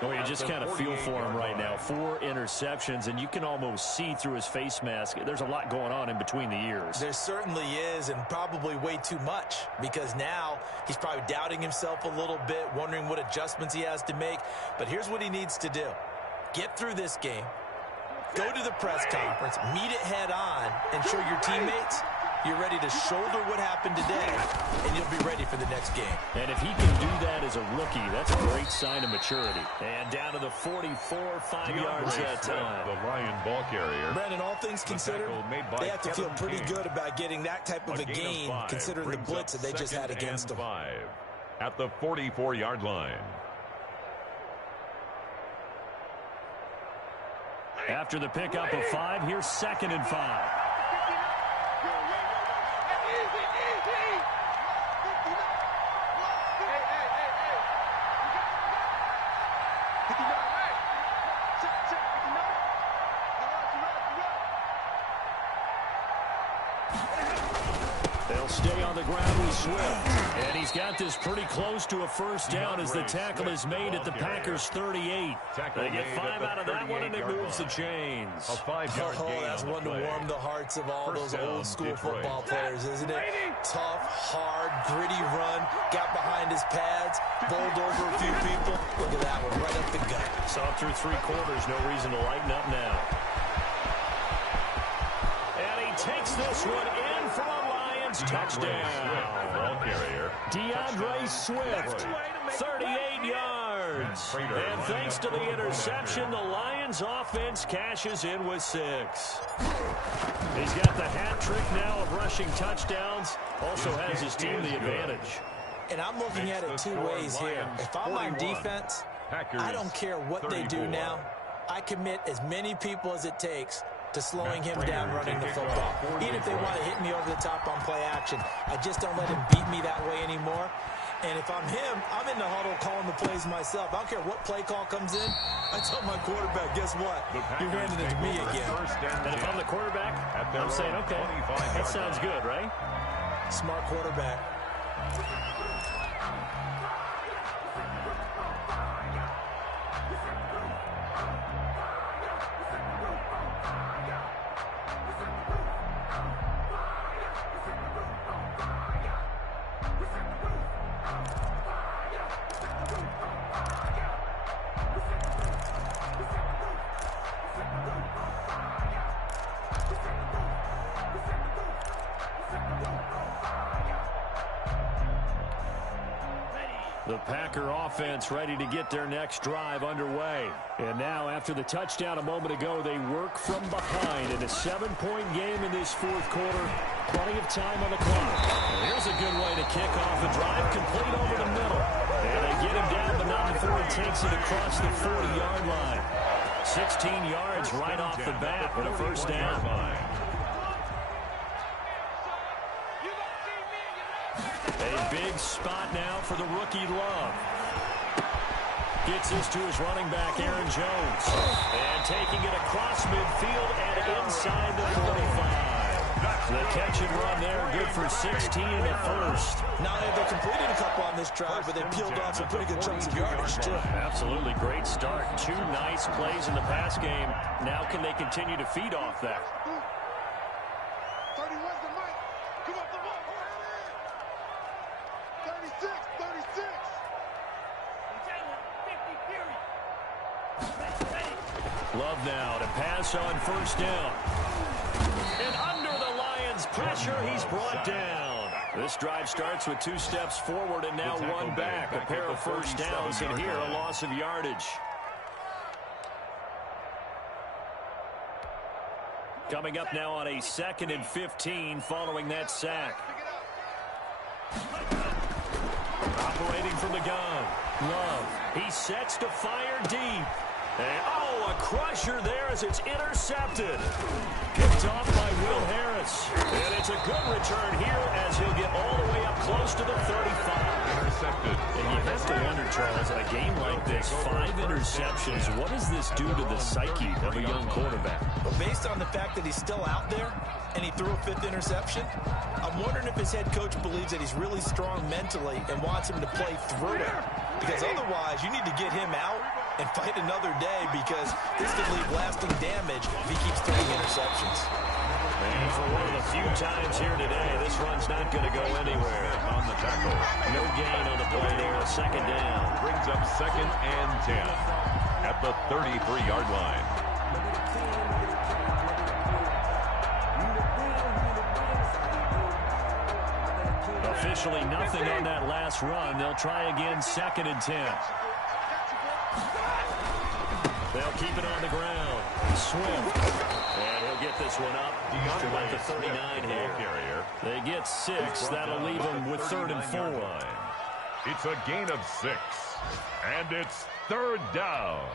Well, you just kind of feel for him right now. 4 interceptions, and you can almost see through his face mask. There's a lot going on in between the ears. There certainly is, and probably way too much, because now he's probably doubting himself a little bit, wondering what adjustments he has to make. But here's what he needs to do. Get through this game, go to the press conference, meet it head on, and show your teammates you're ready to shoulder what happened today, and you'll be ready for the next game. And if he can do that as a rookie, that's a great sign of maturity. And down to the 44, 5 yards that time. The Lion ball carrier. Brandon, all things considered, they have to feel pretty good about getting that type of a gain, considering the blitz that they just had against them. 5 at the 44-yard line. After the pickup of 5, here's 2nd and 5. They'll stay on the ground with Swift. And he's got this pretty close to a first down as the tackle is made at the Packers' 38. They get 5 out of that one, and it moves the chains. A 5-yard gain. That's one to warm the hearts of all those old-school football players, isn't it? Tough, hard, gritty run. Got behind his pads, bowled over a few people. Look at that one, right up the gut. Saw through 3 quarters. No reason to lighten up now. And he takes this one in for a Lions touchdown. Ball carrier. DeAndre Swift, 38 yards. And thanks to the interception, the Lions offense cashes in with 6. He's got the hat trick now of rushing touchdowns. Also has his team the advantage. And I'm looking at it 2 ways here. If I'm on defense, I don't care what they do now. I commit as many people as it takes to slowing him down running the football. Even if they want to hit me over the top on play action, I just don't let him beat me that way anymore. And if I'm him, I'm in the huddle calling the plays myself. I don't care what play call comes in. I tell my quarterback, guess what? You're handing it to me again. And if I'm the quarterback, I'm saying, okay, that sounds good, right? Smart quarterback. The Packer offense ready to get their next drive underway. And now, after the touchdown a moment ago, they work from behind in a 7-point game in this 4th quarter. Plenty of time on the clock. And here's a good way to kick off a drive complete over the middle. And they get him down, but not before he takes it across the 40-yard line. 16 yards right off the bat with a first down. A big spot now for the rookie Love. Gets this to his running back, Aaron Jones. And taking it across midfield and inside the 45. The catch and run there, good for 16 and a first. Not only have they completed a couple on this drive, but they peeled off some pretty good chunks of yardage, too. Absolutely great start. 2 nice plays in the pass game. Now can they continue to feed off that? 31's the mic. Come on, come on. 36, 36. Love now to pass on first down. And under the Lions' pressure, he's brought down. This drive starts with 2 steps forward and now 1 back. A pair of first downs, and here a loss of yardage. Coming up now on a 2nd and 15 following that sack. Operating from the gun. Love. He sets to fire deep. And, a crusher there as it's intercepted. Picked off by Will Harris. And it's a good return here as he'll get all the way up close to the 35. Intercepted. And you have to wonder, Charles, in a game like this, 5 interceptions, what does this do to the psyche of a young quarterback? But based on the fact that he's still out there and he threw a 5th interception, I'm wondering if his head coach believes that he's really strong mentally and wants him to play through it. Because otherwise, you need to get him out and fight another day because this could leave lasting damage if he keeps throwing interceptions. And for one of the few times here today, this run's not going to go anywhere. On the tackle. No gain on the play there. Second down. Brings up 2nd and 10 at the 33-yard line. Officially nothing on that last run. They'll try again, 2nd and 10. They'll keep it on the ground. Swift. And he'll get this one up to about the 39 here. They get 6. That'll leave them with 3rd and 4. It's a gain of 6. And it's 3rd down.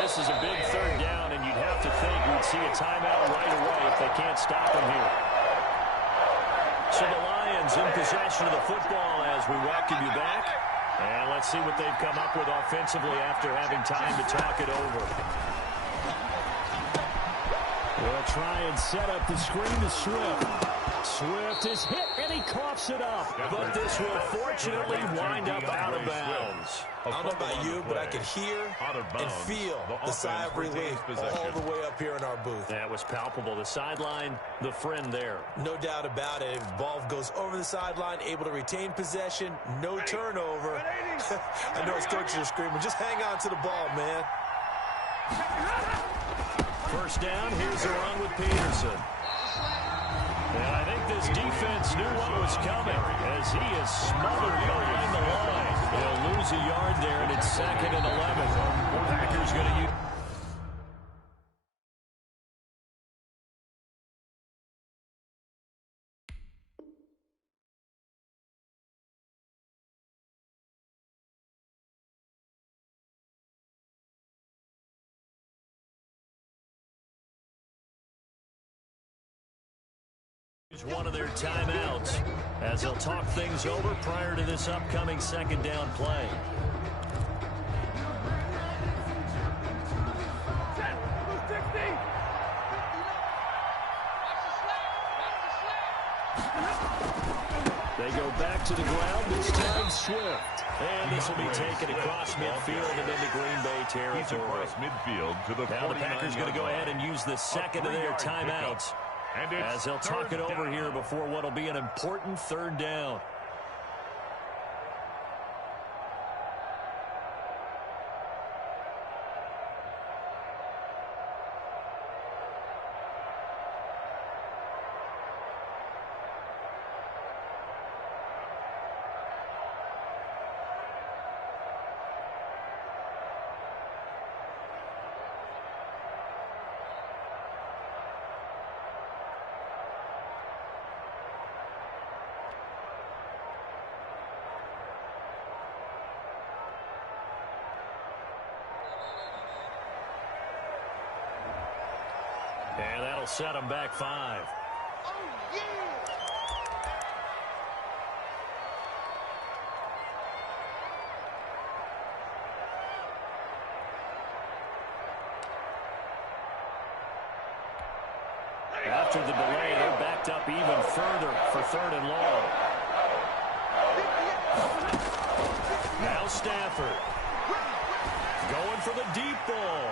This is a big 3rd down, and you'd have to think we'd see a timeout right away if they can't stop him here. So the Lions in possession of the football as we welcome you back. And let's see what they've come up with offensively after having time to talk it over. They'll try and set up the screen to Swift. Swift is hit, and he coughs it up. But this will fortunately wind up out of bounds. I don't know about you, but I could hear and feel the sigh of relief all the way up here in our booth. That was palpable. The sideline, the friend there. No doubt about it. If the ball goes over the sideline, able to retain possession, no turnover. I know his coaches are screaming, just hang on to the ball, man. First down, here's a run with Peterson. And I think this defense knew what was coming as he is smothered behind the line. They'll lose a yard there, and it's 2nd and 11. Packers going to use... one of their timeouts as they'll talk things over prior to this upcoming 2nd down play. They go back to the ground, this time Swift. And this will be taken across midfield and into Green Bay territory. He's across midfield to the now the Packers going to go ahead and use the 2nd of their timeouts. As they'll talk it over here before what will be an important 3rd down. And that'll set them back 5. Oh, yeah. After the delay, they're backed up even further for 3rd and long. Now Stafford. Going for the deep ball.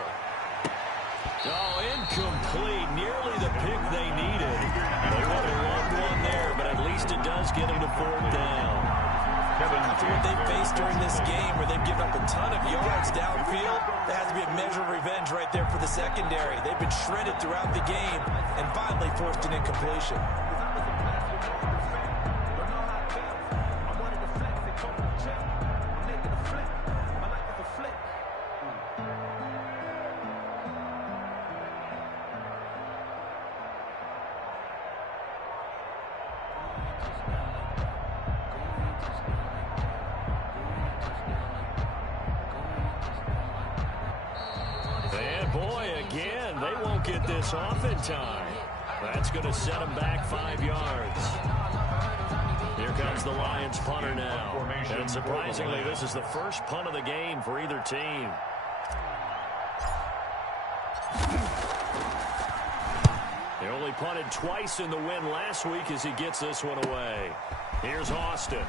Oh, incomplete. Nearly the pick they needed. They would have loved one there, but at least it does get them to 4th down. After what they've faced during this game where they've given up a ton of yards downfield, there has to be a measure of revenge right there for the secondary. They've been shredded throughout the game and finally forced an incompletion. Get this off in time. That's going to set them back 5 yards. Here comes the Lions punter now. And surprisingly, this is the first punt of the game for either team. He'll only punted twice in the win last week as he gets this one away. Here's Austin.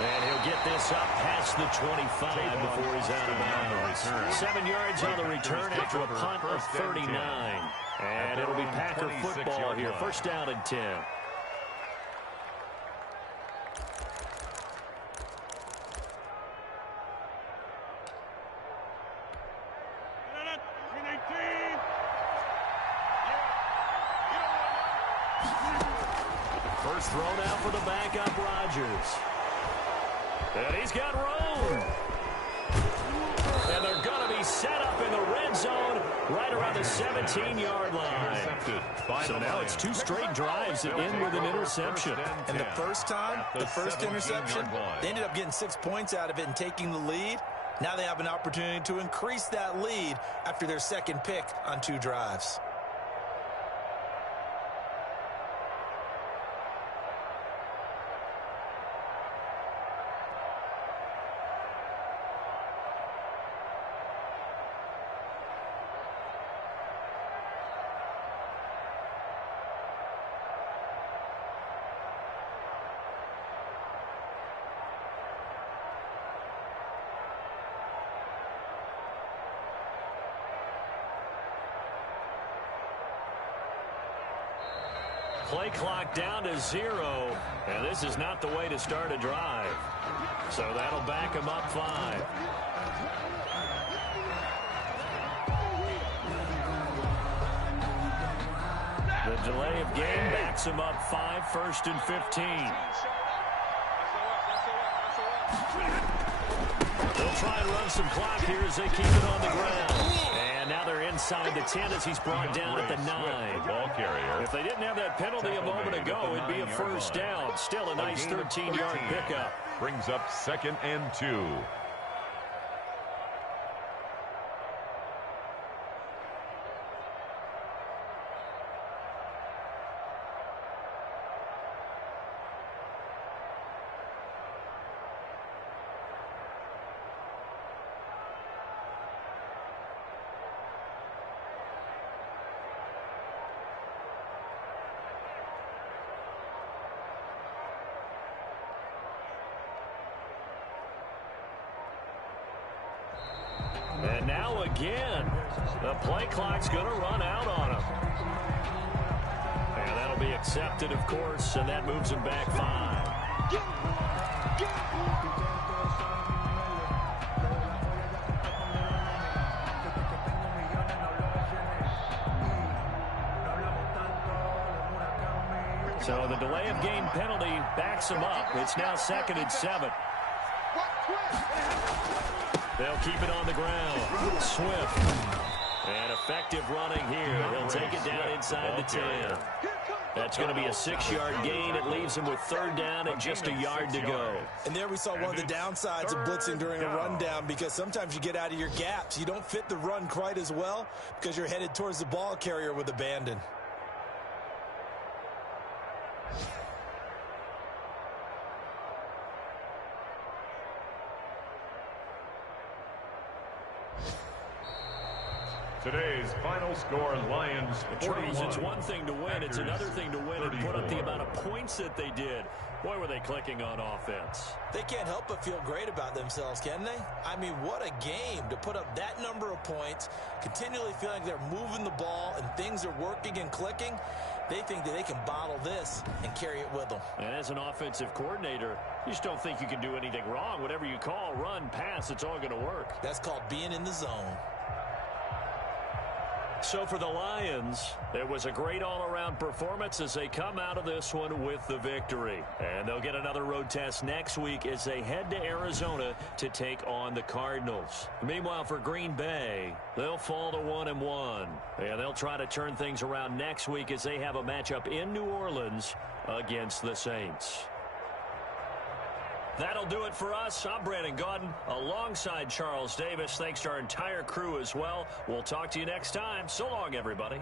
And he'll get this up past the 25 before he's out of bounds. 7 yards on the return after a punt of 39. And it'll be Packer football here. First down and 10. First thrown out for the backup, Rodgers. And he's got room. And they're going to be set up in the red zone right around the 17-yard line. So now it's 2 straight drives that end with an interception. And the first time, the first interception, they ended up getting 6 points out of it and taking the lead. Now they have an opportunity to increase that lead after their second pick on 2 drives. Play clock down to 0, and this is not the way to start a drive. So that'll back him up 5. The delay of game backs him up 5, 1st and 15. They'll try and run some clock here as they keep it on the ground. And now they're inside the 10 as he's brought down at the 9. Ball carrier. If they didn't have that penalty a moment ago, it'd be a first down. Still a nice 13-yard pickup. Brings up 2nd and 2. And now again, the play clock's going to run out on him. And that'll be accepted, of course, and that moves him back 5. So the delay of game penalty backs him up. It's now 2nd and 7. They'll keep it on the ground. Swift. And effective running here. He'll take it down inside the 10. That's going to be a 6-yard gain. It leaves him with 3rd down and just a yard to go. And there we saw one of the downsides of blitzing during a rundown, because sometimes you get out of your gaps. You don't fit the run quite as well because you're headed towards the ball carrier with abandon. Today's final score, Lions 41. It's one thing to win. It's another thing to win and put up the amount of points that they did. Boy, were they clicking on offense. They can't help but feel great about themselves, can they? I mean, what a game to put up that number of points, continually feeling like they're moving the ball and things are working and clicking. They think that they can bottle this and carry it with them. And as an offensive coordinator, you just don't think you can do anything wrong. Whatever you call, run, pass, it's all going to work. That's called being in the zone. So for the Lions, it was a great all-around performance as they come out of this one with the victory. And they'll get another road test next week as they head to Arizona to take on the Cardinals. Meanwhile, for Green Bay, they'll fall to 1-1. And they'll try to turn things around next week as they have a matchup in New Orleans against the Saints. That'll do it for us. I'm Brandon Gaudin alongside Charles Davis. Thanks to our entire crew as well. We'll talk to you next time. So long, everybody.